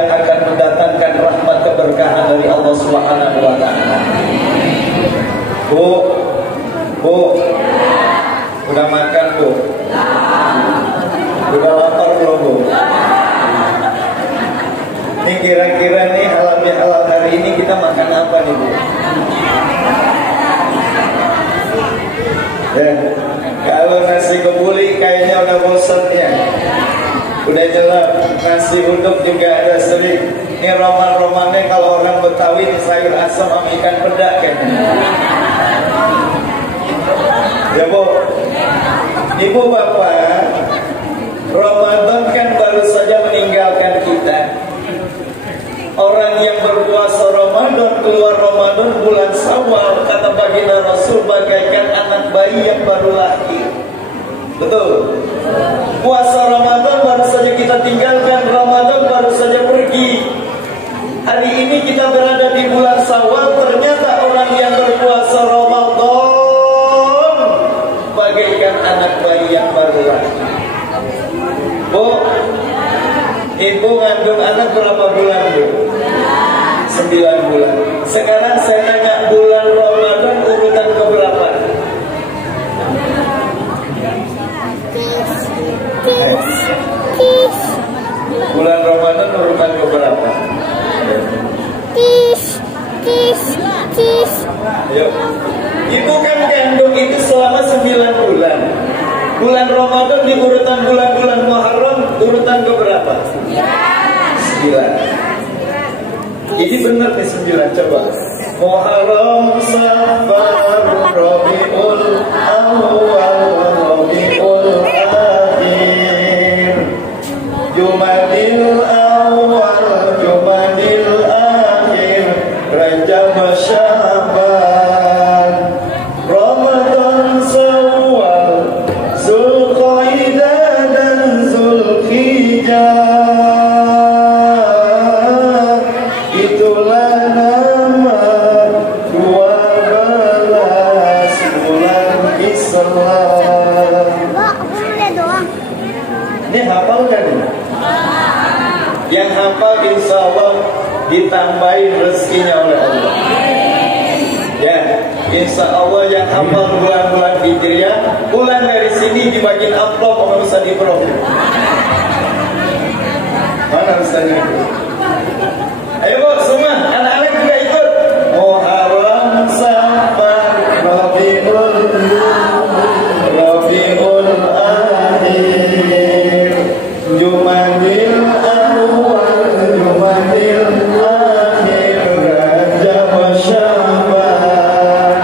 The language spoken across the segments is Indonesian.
niscaya akan mendatangkan rahmat keberkahan dari Allah Subhanahu wa taala. Bu, udah makan Bu? Udah lapar belum Bu? Ini kira-kira nih halal hari ini kita makan apa nih Bu? Ya, kalau nasi kebuli kayaknya udah bosan ya. Udah jelas, nasi uduk juga ada sering. Ini roman-romannya kalau orang Betawi ini sayur asam sama ikan pedak kan. Ya Bu, Ibu Bapak, Ramadan kan baru saja meninggalkan kita. Orang yang berpuasa Ramadan, keluar Ramadan bulan Syawal, kata baginda Rasul bagaikan anak bayi yang baru lahir. Betul. Puasa Ramadan baru saja kita tinggalkan, Ramadan baru saja pergi. Hari ini kita berada di bulan Syawal, ternyata orang yang berpuasa Ramadan bagaikan anak bayi yang baru lahir. Bu, Ibu ngandung anak berapa bulan Bu? 9 bulan. Sekarang saya tanya, bulan Ramadan urutan keberapa? Bulan Ramadan urutan keberapa? Ayo. Ibu kan kandung itu selama 9 bulan. Bulan Ramadan di urutan bulan-bulan Muharram urutan keberapa? 9. Ini benar nih 9, coba. Muharram, Safar, Rabiul Awal, Rabiul Akhir, Jumadil Awal, Jumadil Akhir, Rajab, Sya'ban, Ramadan, Syawal, Zulqa'dah dan Zulhijjah. Itulah nama 12 bulan Islam. Ini hafal kan? Yang hafal insya Allah ditambahin rezekinya oleh Allah. Ya, insya Allah yang hafal bulan-bulan Hijriah, bulan dari sini dibagiin amplop sama Ustaz Ibrahim. Mana Ustaznya? Ayo Bu, semua anak-anak juga ikut. Muharram, Safar, Rabiul Akhir, Jumadil Awal, Jumadil Akhir, Rajab, Sya'ban,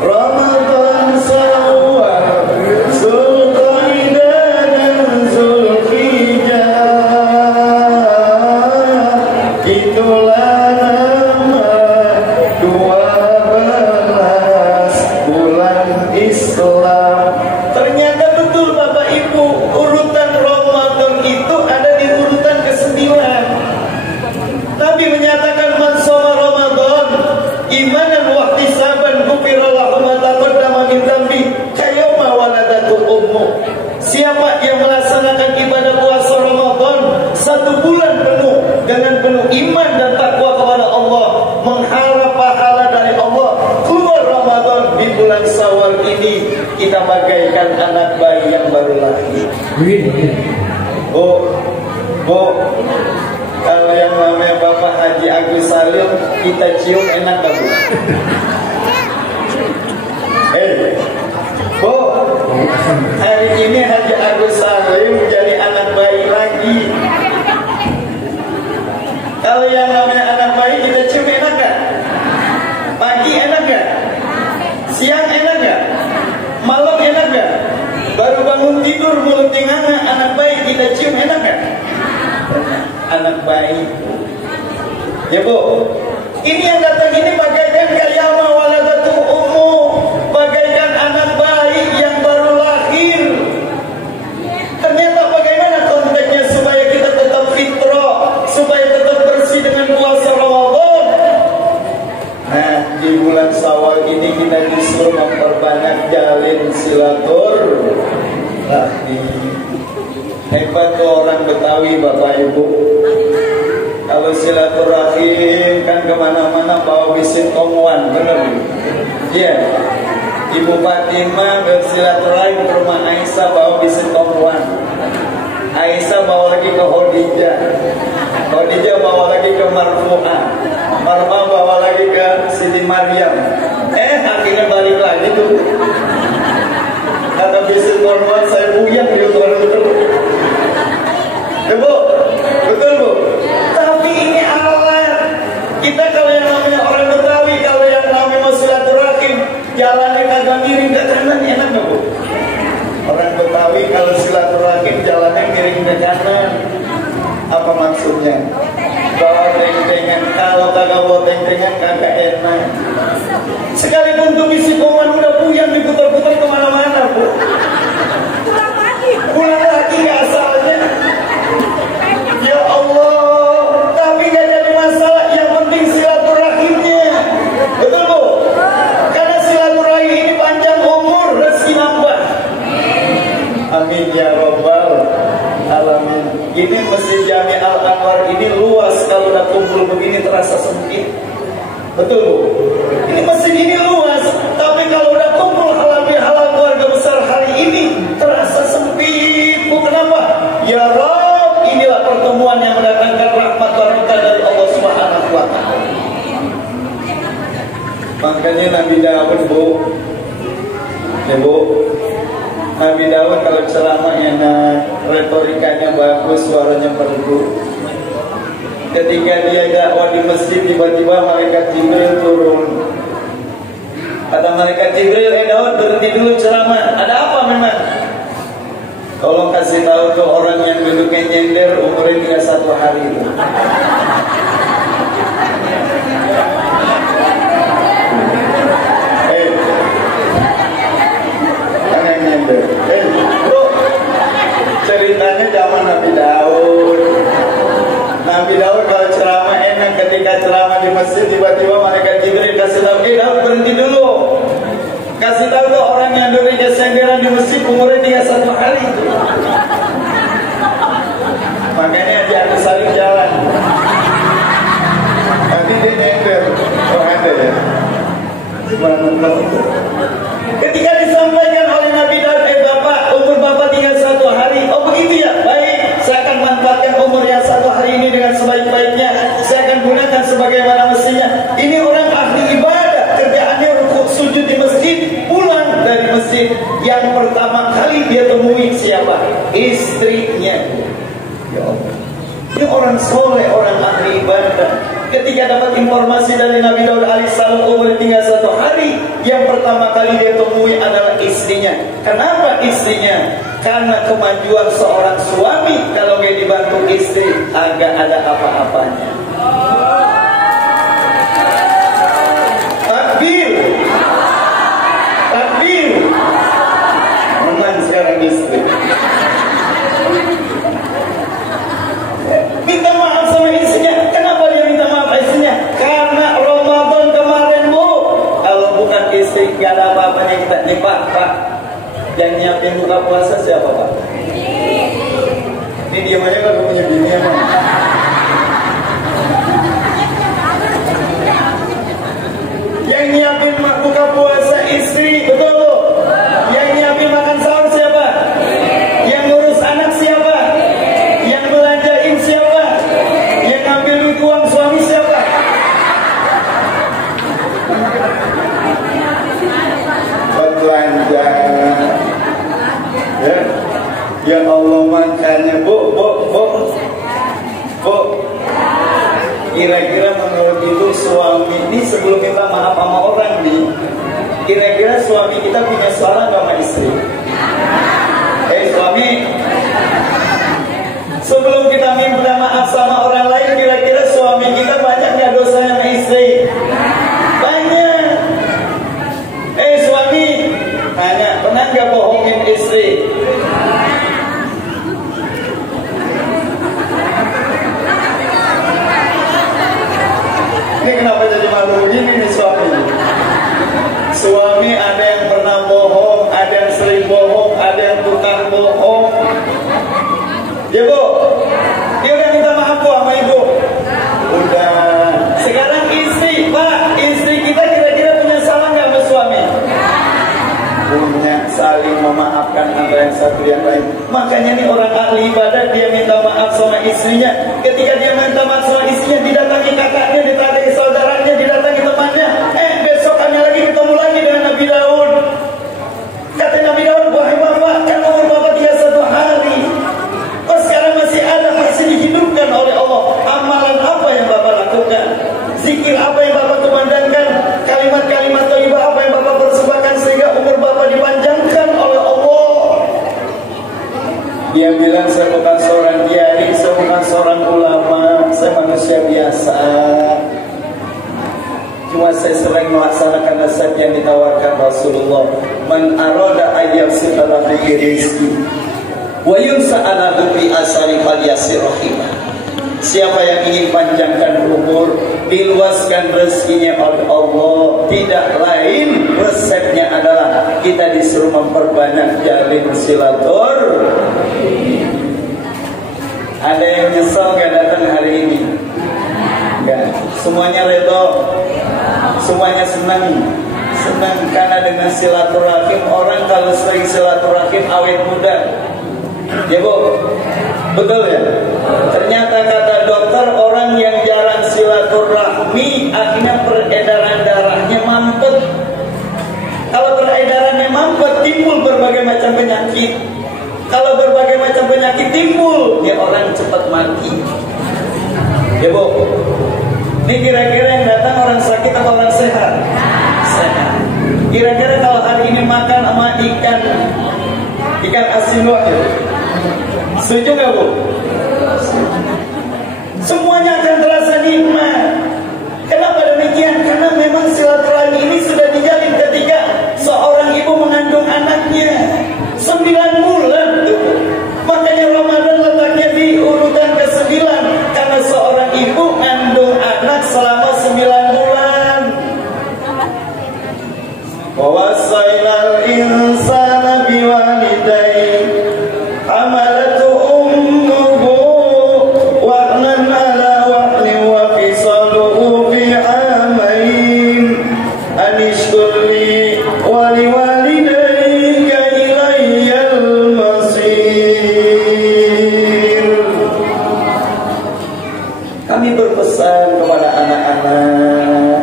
Ramadan, Syawal, Zulqa'dah dan Zulhijjah. Itulah nama 12 bulan Islam. Ternyata betul Bapak Ibu, urutan Ramadan itu ada di urutan ke-9. Nabi menyatakan man shoma Ramadan imanan wa ihtisaban ghufira lahu ma taqaddama min dzambi kayawma waladatu ummu. Siapa yang melaksanakan ibadah puasa Ramadan 1 bulan penuh dengan penuh iman dan takwa kepada Allah, mengharap pahala dari Allah, keluar Ramadan di bulan Syawal ini kita bagaikan anak bayi yang baru lahir. Bu, kalau yang namanya Bapak Haji Agus Salim kita cium enak gak Bu? Bu, hari ini Haji Agus Salim jadi anak bayi lagi. Kalau yang namanya anak bayi kita cium enak gak? Pagi enak gak? Siang enak gak? Malam enak gak? Baru bangun tidur mulut tingana, anak bayi kita cium enak gak? Anak bayi. Ya Bu, ini yang datang ini bagaikan kayama waladatu ummu, bagaikan anak bayi yang baru lahir. Ternyata bagaimana konteksnya supaya kita tetap fitrah, supaya tetap bersih dengan puasa Ramadan. Nah, di bulan Syawal ini kita disuruh memperbanyak jalin silaturahmi. Hebat tuh orang Betawi Bapak Ibu. bersilaturahim kan kemana-mana bawa bisin tomuan, bener? Iya. Ibu Fatimah bersilaturahim ke rumah Aisyah bawa bisin tomuan. Aisyah bawa lagi ke Khadijah. Khadijah bawa lagi ke Marfu'ah. Marfu'ah bawa lagi ke Siti Maryam. Akhirnya balik lagi tuh. Kata bisin tomuan saya buyang di orang itu. Bu, betul Bu. Tapi ini alat. Kita kalau yang namanya orang Betawi, kalau yang namanya silaturahim, jalannya kagak miring ke kanan, enak nggak Bu? Orang Betawi kalau silaturahim jalannya miring ke kanan. Apa maksudnya? Bawa teng-tengan. Kalau kagak bawa teng-tengan kagak enak. Sekalipun tuh isi koman udah puyang diputar-putar kemana-mana Bu. Pulang lagi nggak asalnya. Ya Allah, tapi gak jadi masalah. Yang penting silaturahimnya. Betul Bu? Karena silaturahim ini panjang umur, rezeki nambah. Amin ya Rabbal Alamin. Ini Masjid Jami Al-Anwar ini luas. Kalau udah kumpul begini terasa sempit. Betul Bu? Ini masjid ini luas. Tapi kalau udah kumpul halal bihalal keluarga besar hari ini terasa sempit Bu. Kenapa? Ya Rabb, inilah pertemuan yang mendatangkan rahmat barokah dari Allah Subhanahu wa Ta'ala. Makanya Nabi Daud Bu, ya Bu, Nabi Daud kalau ceramahnya retorikanya bagus, suaranya merdu. Ketika dia dakwah di masjid, tiba-tiba malaikat Jibril turun. Kata malaikat Jibril, Daud berhenti dulu ceramah. Ada apa memang? Tolong kasih tahu ke orang yang duduknya nyender umurnya tinggal 1 hari. Yang nyender. Bro, ceritanya zaman Nabi Daud. Nabi Daud kalau ceramah enak, ketika ceramah di masjid tiba-tiba malaikat Jibril kasih tahu, Daud berhenti dulu. Kasih tahu ke orang yang duduknya senderan di masjid umurnya tinggal 1 hari. Makanya dia harus saling jalan. Nanti dia nyender. Oh ada ya. Ketika disampaikan oleh Nabi Daud, Bapak, umur Bapak tinggal 1 hari. Oh begitu ya? Baik, saya akan manfaatkan umur yang 1 hari ini dengan sebaik-baiknya. Saya akan gunakan sebagaimana mestinya. Ini orang ahli ibadah, kerjaannya rukuk sujud di masjid, pulang dari masjid. Yang pertama kali dia temui siapa? Istrinya. Ya Allah. Ini orang soleh, orang ahli ibadah. Ketika dapat informasi dari Nabi Daud alaihissalam umur tinggal 1 hari, yang pertama kali dia temui adalah istrinya. Kenapa istrinya? Karena kemajuan seorang suami kalau dia dibantu istri agak ada apa-apanya. Takbir, takbir. Menang sekarang istri. Minta maaf sama istrinya. Kenapa dia minta maaf istrinya? Karena Ramadan kemarin Bu, kalau bukan istri gak ada apa-apanya kita nih Pak. Yang nyiapin buka puasa siapa Pak? Ini diam aja kalau punya bini ya Pak. Yang nyiapin buka puasa istri, betul Bu? Yang nyiapin makan sahur siapa? Yang ngurus anak siapa? Yang belanjain siapa? Yang ngambil duit uang suami siapa? Belanja. Ya Allah, makanya Bu, kira-kira menurut itu suami ini sebelum minta maaf sama orang nih, kira-kira suami kita punya salah gak sama istri? Suami, sebelum kita minta maaf sama orang lain, kira-kira suami kita banyak gak dosanya sama istri? Banyak. Suami, tanya, pernah gak bohongin istri? Ini kenapa jadi malu begini nih suami? Suami ada yang pernah bohong, ada yang sering bohong, ada yang tukang bohong. Ya Bu, dia udah minta maaf Bu satu yang lain. Makanya nih orang ahli ibadah, dia minta maaf sama istrinya. Ketika dia minta maaf sama istrinya, didatangi kakaknya, didatangi saudaranya, didatangi temannya. Besokannya lagi ketemu lagi dengan Nabi Daud. Kata Nabi Daud, wahai bapak, kan umur bapak 31 hari. Oh, sekarang masih ada, masih dihidupkan oleh Allah. Amalan apa yang bapak lakukan? Zikir apa yang bapak kumandangkan? Kalimat-kalimat thayyibah apa yang bapak persembahkan sehingga umur bapak dipanjangkan oleh Allah? Dia bilang, saya bukan seorang kiai, saya bukan seorang ulama, saya manusia biasa. Cuma saya sering melaksanakan nasihat yang ditawarkan Rasulullah. Man arada ayyab sitalahu bi rizqi wa yunsa'alahu bi asari falyasir rahimah. Siapa yang ingin panjangkan umur, diluaskan rezekinya oleh Allah, tidak lain resepnya adalah kita disuruh memperbanyak jalin silaturahmi. Ada yang nyesal gak datang hari ini? Enggak. Semuanya redha, semuanya senang karena dengan silaturahim. Orang kalau sering silaturahim awet muda. Ya Bu, betul ya? Ternyata kata dokter, orang yang jarang silaturahmi akhirnya peredaran darahnya mampet. Kalau peredarannya mampet, timbul berbagai macam penyakit. Kalau berbagai macam penyakit timbul, ya orang cepat mati. Ya Bu, ini kira-kira yang datang orang sakit atau orang sehat? Sehat. Kira-kira kalau hari ini makan sama ikan asin loh, setuju nggak Bu? Semuanya akan terasa nikmat. Kenapa demikian? Karena memang silaturahmi ini sudah dijalin ketika seorang ibu mengandung anaknya 9 bulan. Makanya Ramadan letaknya di urutan ke-9, karena seorang ibu mengandung anak selama 9 bulan. Wa wasailal insana biwalidayhi hamalatu ummuhu wahnan ala wahnin wa fisaluhu fi amain an ishkur li wa liwalidayka ilayyal masir. Kami berpesan kepada anak-anak,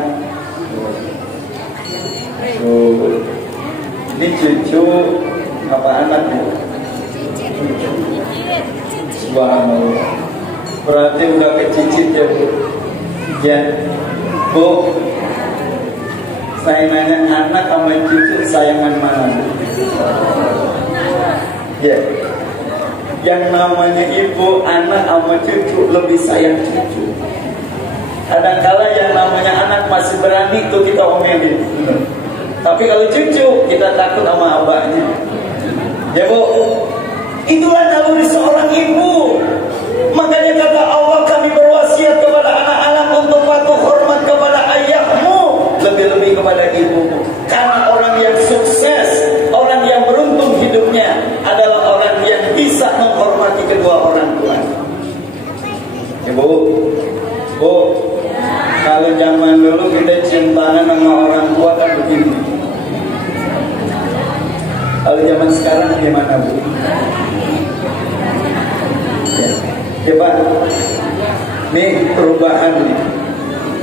ini cucu apa anaknya? Subhanallah. Berarti udah kecicit ya Bu. Ya Bu, saya nanya, anak sama cucu sayangan mana Bu? Ya, yang namanya ibu, anak sama cucu lebih sayang cucu. Kadang-kala yang namanya anak masih berani tuh kita omelin, tapi kalau cucu kita takut sama abahnya. Ya Bu, itulah naluri seorang ibu. Makanya kata Allah, kami berwasiat kepada anak-anak untuk patuh hormat kepada ayahmu, lebih-lebih kepada ibumu. Karena orang yang sukses, orang yang beruntung hidupnya adalah orang yang bisa menghormati kedua orang tua. Ya Bu, kalau zaman dulu kita cium tangan sama orang tua kan begini. Kalau zaman sekarang gimana Bu? Ya Pak, nih perubahan nih.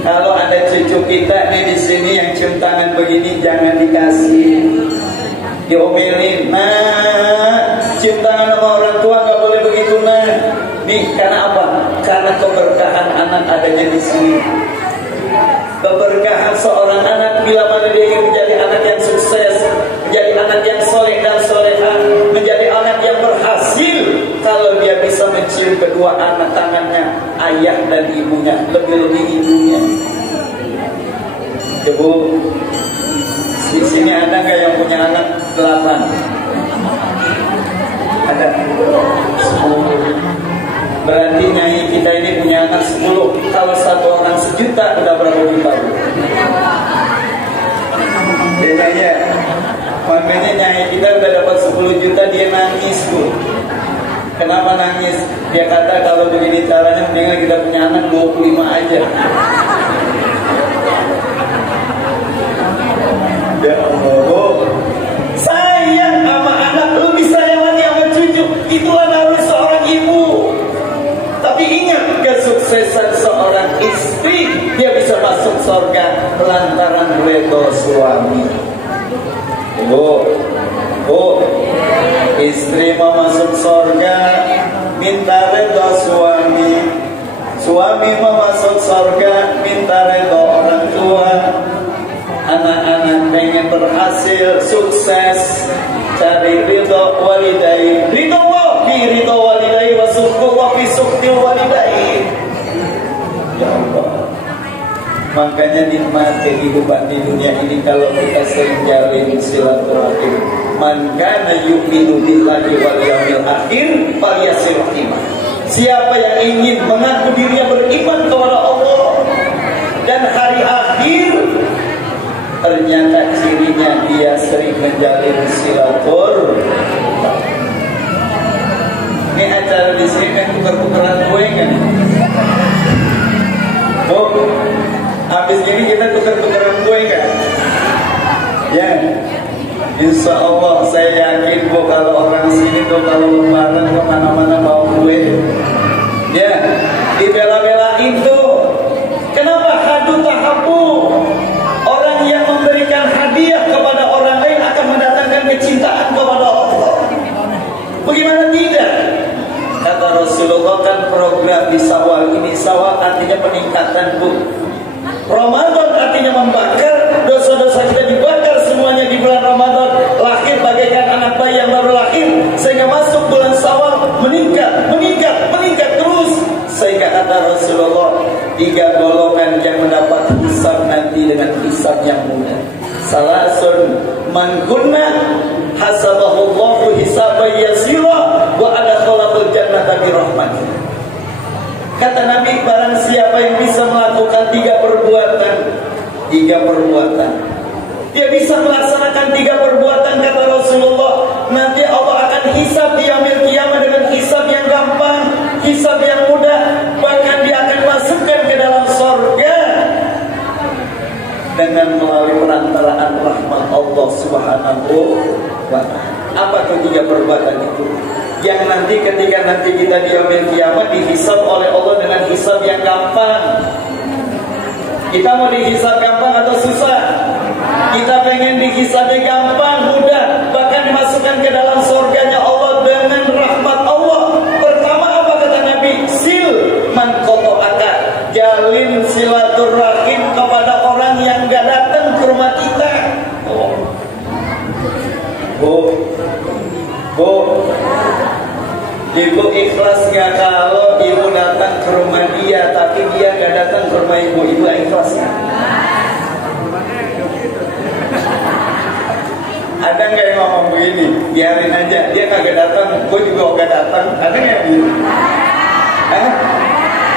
Kalau ada cucu kita nih di sini yang cium tangan begini, jangan dikasih, diomelin. Nah, cium tangan sama orang tua nggak boleh begitu nah. Nih karena apa? Karena keberkahan anak adanya di sini. Keberkahan seorang anak bila mana dia ingin menjadi anak yang sukses, menjadi anak yang soleh dan solehah, menjadi anak yang berhasil, kalau dia bisa mencium kedua anak tangannya, ayah dan ibunya, lebih-lebih ibunya. Ya Bu, di sini ada nggak yang punya anak 8? Ada 10. Berarti nyai kita ini punya anak 10. Kalau satu orang 1 juta, udah berapa juta? Ya. Makanya nyai kita udah dapat 10 juta, dia nangis Bu. Kenapa nangis? Dia kata kalau begini caranya mendingan kita punya anak 25 aja. Ya Allah Bu, sayang sama anak, lu bisa lewati sama kesuksesan seorang istri, dia bisa masuk surga lantaran ridho suami. Bu, istri mau masuk surga minta ridho suami. Suami mau masuk surga minta ridho orang tua. Anak-anak pengen berhasil, sukses, cari ridho walidai. Ridho wa fi ridho walidai wa sukhtu wa fi sukhti walidai. Ya Allah. Makanya nikmat kehidupan di dunia ini kalau kita sering jalin silaturahim. Man kana yu'minu billahi wal yawmil akhir falyasil rahimah. Siapa yang ingin mengaku dirinya beriman kepada Allah dan hari akhir, ternyata cirinya dia sering menjalin silaturahim. Ini acara di sini kan tukar-tukaran kue kan? Habis ini kita tukar-tukaran kue kan? Ya, insya Allah saya yakin bu kalau orang sini tuh kalau lebaran kemana-mana bawa kue. Ya, dibela-belain tuh. Kenapa hadu tahabu? Orang yang memberikan hadiah kepada orang lain akan mendatangkan kecintaan kepada Allah. Bagaimana tidak? Kata Rasulullah kan program di Syawal ini. Syawal artinya peningkatan bu. Ramadan artinya membakar, dosa-dosa kita dibakar semuanya di bulan Ramadan. Lahir bagaikan anak bayi yang baru lahir, sehingga masuk bulan Syawal meningkat terus. Sehingga kata Rasulullah, 3 golongan yang mendapat hisab nanti dengan hisab yang mudah. Salasun man kunna hasabahullahu hisaban yasira wa adkhalahul jannata bi rahmatih. Kata Nabi, barang siapa yang bisa melakukan 3 perbuatan, dia bisa melaksanakan 3 perbuatan, kata Rasulullah, nanti Allah akan hisab di yaumil qiyamah dengan hisab yang gampang, hisab yang mudah, bahkan dia akan masukkan ke dalam surga dengan melalui perantaraan rahmat Allah Subhanahu wa ta'ala. Apa ketiga perbuatan itu? Yang nanti ketika nanti kita di yaumil qiyamah dihisab oleh Allah dengan hisab yang gampang. Kita mau dihisab gampang atau susah? Kita pengen dihisabnya gampang, mudah, bahkan dimasukkan ke dalam surganya Allah dengan rahmat Allah. Pertama apa kata Nabi? Sil man qata'aka, jalin silaturahim kepada orang yang gak datang ke rumah kita. Bu, ibu ikhlas gak kalau ibu datang ke rumah dia, tapi dia gak datang ke rumah ibu? Ibu ikhlas gak? Ada gak yang ngomong begini? Biarin aja, dia kagak datang, gue juga gak datang. Ada gak yang begini?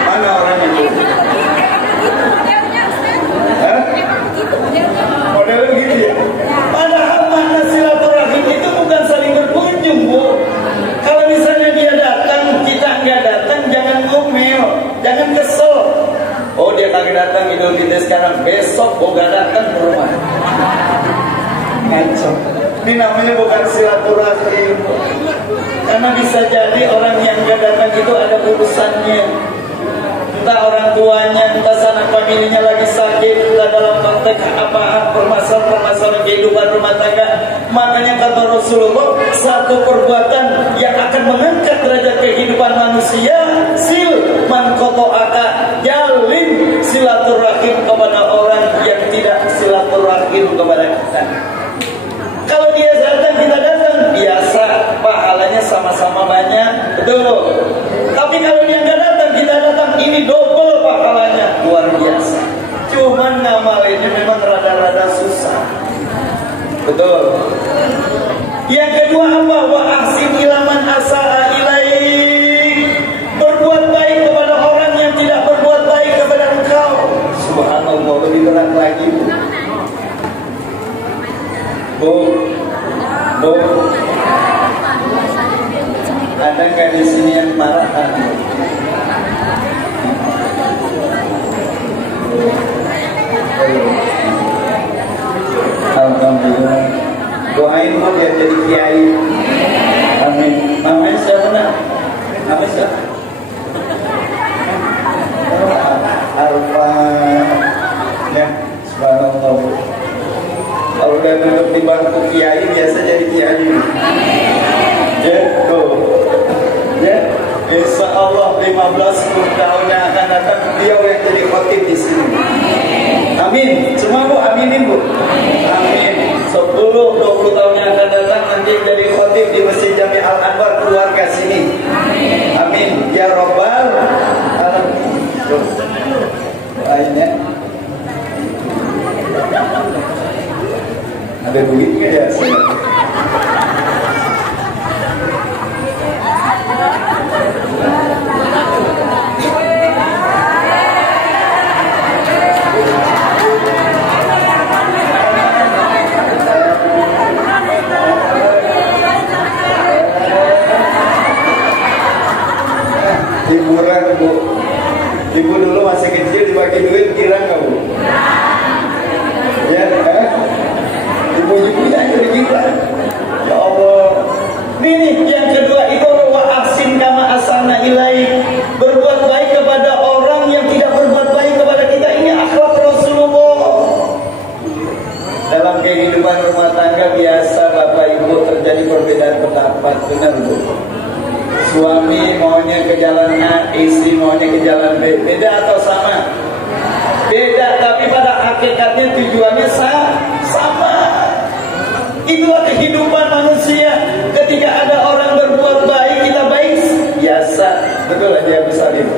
Mana orang itu? Modelnya gitu ya? Padahal makna silaturahim itu bukan saling berkunjung, bu. Kalau misalnya dia datang, kita nggak datang, jangan ngomel, jangan kesel. Oh, dia kagak datang Idul Fitri sekarang, besok gue gak datang ke rumah. Ngaco. Ini namanya bukan silaturahim. Karena bisa jadi orang yang gak datang itu ada urusannya. Entah orang tuanya, entah sanak familinya lagi sakit, entah dalam konteks apa permasalahan kehidupan rumah tangga. Makanya kata Rasulullah, satu perbuatan yang akan mengangkat derajat kehidupan manusia, sil man qata'aka, jalin silaturahim kepada orang yang tidak silaturahim kepada kita. Kalau dia datang, kita datang, biasa, pahalanya sama-sama banyak, betul. Tapi kalau dia nggak datang, kita datang, ini double pahalanya, luar biasa. Cuman ngamalinnya memang rada-rada susah, betul. Yang kedua apa? Wa ahsin ilaman asa'a ilaik, berbuat baik kepada orang yang tidak berbuat baik kepada engkau. Subhanallah, lebih berat lagi. Bu, ada nggak di sini yang marah? Alhamdulillah. Doain mau biar jadi kiai. Amin. Namanya siapa nak? Namanya siapa? 10 tahun yang akan datang beliau yang jadi khotib di sini. Amin. Semua Bu, aminin Bu. Amin. 10-20 tahun yang akan datang nanti jadi khotib di Masjid Jami Al Anwar keluarga sini. Amin. Ya Rabbal Alamin. Lainnya ada duitnya ya saya. Hiburan Bu. Ibu dulu masih kecil dibagi duit kira nggak Bu? Ya, ibu-ibunya jadi gila. Ya Allah. Ini yang kedua itu wa ahsin kama asana ilaik. Berbuat baik kepada orang yang tidak berbuat baik kepada kita. Ini akhlak Rasulullah. Dalam kehidupan rumah tangga biasa Bapak Ibu terjadi perbedaan pendapat, benar Bu? Suami maunya ke jalan A, istri maunya ke jalan B. Beda atau sama? Beda, tapi pada hakikatnya tujuannya sama. Itulah kehidupan manusia. Ketika ada orang berbuat baik, kita baik biasa. Betul aja besar itu.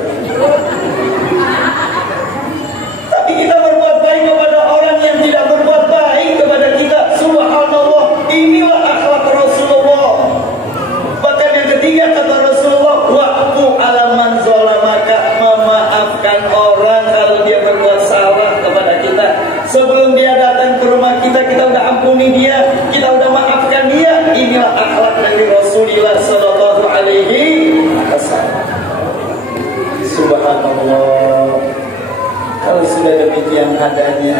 Tapi kita berbuat baik kepada orang yang tidak berbuat baik kepada kita. Subhanallah, inilah akhlak Rasulullah. Bahkan yang ketiga kata Rasulullah, wa'fu alaman zolamaka, memaafkan orang kalau dia berbuat salah kepada kita. Sebelum dia datang ke rumah kita, kita udah ampuni dia, kita udah maafkan dia. Inilah akhlak dari Rasulullah Sallallahu Alaihi Wasallam. Subhanallah. Kalau sudah demikian adanya,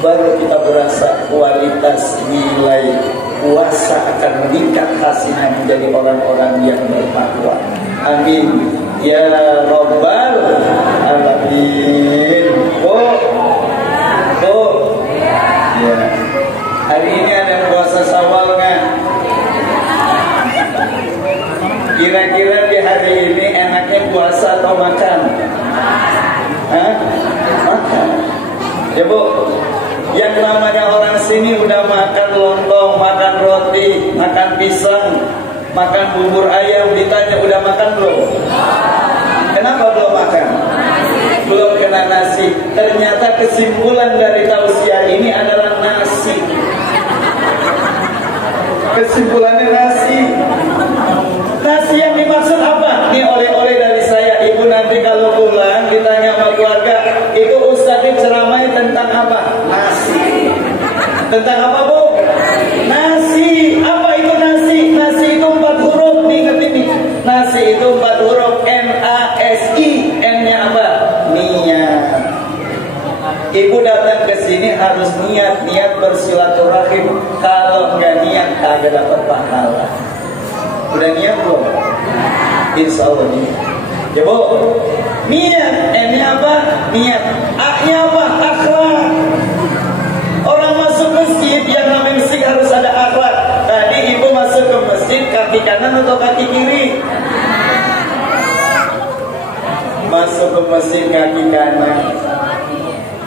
baru kita berasa kualitas nilai puasa akan meningkat hasilnya menjadi orang-orang yang bertakwa. Amin. Ya Rabbal Alamin. Ya. Hari ini ada puasa Syawal kan? Kira-kira di hari ini enaknya puasa atau makan? Hah? Makan. Ya Bu. Yang namanya orang sini udah makan lontong, makan roti, makan pisang, makan bubur ayam, ditanya udah makan belum? Kenapa belum makan? Belum kena nasi. Ternyata kesimpulan dari tausiah ini adalah nasi. Kesimpulannya nasi. Nasi yang dimaksud apa? Ini oleh-oleh dari saya. Ibu nanti kalau pulang ditanya sama keluarga, itu Ustadz ceramah tentang apa? Nasi. Tentang apa Bu? Nasi. Apa itu nasi? Nasi itu 4 huruf. Ingat ini. Nasi itu 4 huruf. N-A-S-I. N-nya apa? Niat. Ibu datang ke sini harus niat bersilaturahim. Kalau nggak niat kagak dapat pahala. Udah niat belum? Insya Allah niat. Ya Bu, niat. N-nya apa? Niat. A-nya apa? Akhlak. Orang masuk masjid, yang namanya masjid harus ada akhlak. Tadi ibu masuk ke masjid, kaki kanan atau kaki kiri? Masuk ke masjid kaki kanan.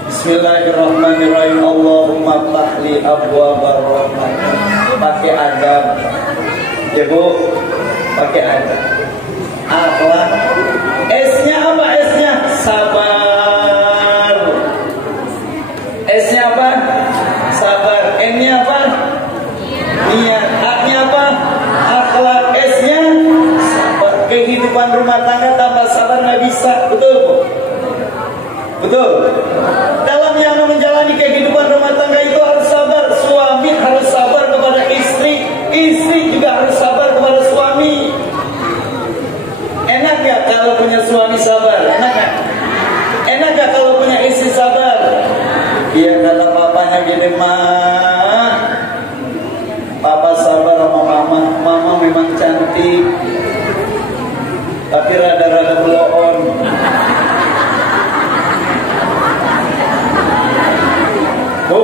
Bismillahirrahmanirrahim. Allahumma tahli abwabar rahmat. Pakai adab. Ya Bu, pakai adab. Akhlak. S-nya apa? S-nya sabar. S-nya apa? Sabar. N-nya apa? Niat. A-nya apa? Akhlak. S-nya sabar. Kehidupan rumah tangga tanpa sabar nggak bisa. Betul Bu? Betul. Dalam yang menjalani kehidupan rumah tangga itu harus sabar. Suami harus sabar kepada istri. Istri juga harus sabar kepada suami. Enak gak kalau punya suami sabar? Enak gak? Enak gak kalau punya istri sabar? Iya, kata papanya gini, "Ma, papa sabar sama mama. Mama memang cantik, tapi rada-rada bloon." Bu,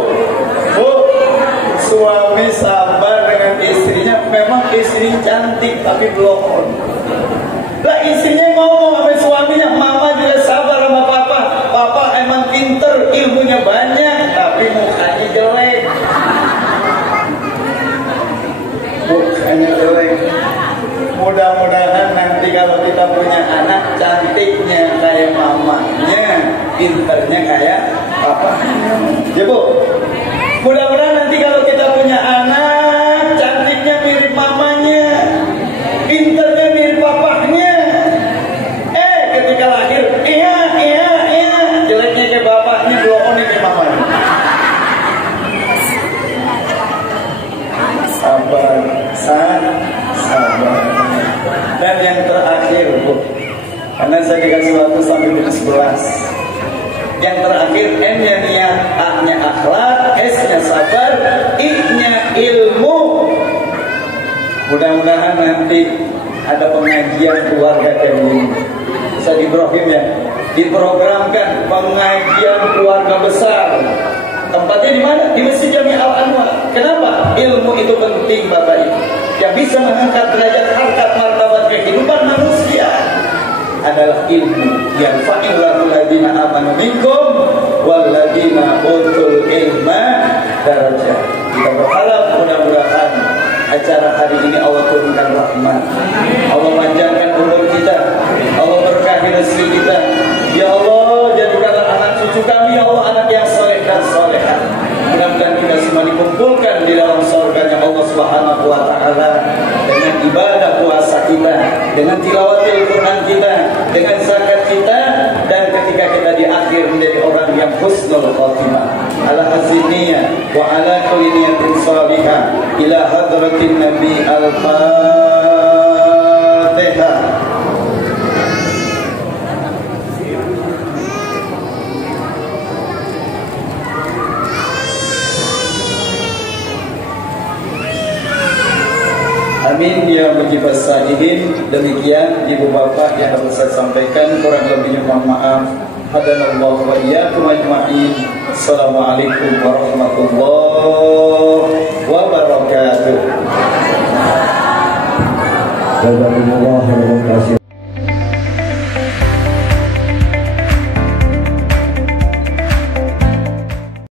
suami sabar dengan istrinya. Memang istri cantik tapi bloon. Lah istrinya ngomong, pinternya kayak apa? Ya Bu, mudah-mudahan nanti kalau kita punya anak, cantiknya mirip mamanya, pinternya mirip bapaknya. Ketika lahir, jeleknya kayak bapaknya, bloonnya kayak mamanya. Sabar, sabar. Dan yang terakhir, Bu, karena saya dikasih waktu sampai jam 11. Yang terakhir, N-nya niat, A-nya akhlak, S-nya sabar, I-nya ilmu. Mudah-mudahan nanti ada pengajian keluarga kayak begini. Ustaz Ibrahim ya, diprogramkan pengajian keluarga besar. Tempatnya di mana? Di Masjid Jami Al-Anwar. Kenapa? Ilmu itu penting Bapak Ibu. Yang bisa mengangkat derajat harkat martabat kehidupan manusia adalah ilmu. Yang fa'illahu ladina amanu minkum walladina utul ilma darajat. Kita berharap mudah-mudahan acara hari ini Allah turunkan rahmat, Allah panjangkan umur kita, Allah berkahi rezeki kita. Ya Allah, jadikanlah anak cucu kami ya Allah anak yang soleh dan soleha. Mudah-mudahan kita semua dikumpulkan di dalam surganya Allah Subhanahu wa Ta'ala dengan ibadah puasa kita, dengan tilawatil Quran kita, dengan zakat kita, dan ketika kita di akhir menjadi orang yang husnul khatimah. Ala haziniyah wa ala kulli niyatin salihah ila hadratin Nabi Al-Fatihah. Amin ya mujibas salihin. Demikian ibu bapak yang harus saya sampaikan, kurang lebihnya mohon maaf. Hadanallahu wa iyyakum ajma'in. Assalamualaikum warahmatullahi wabarakatuh.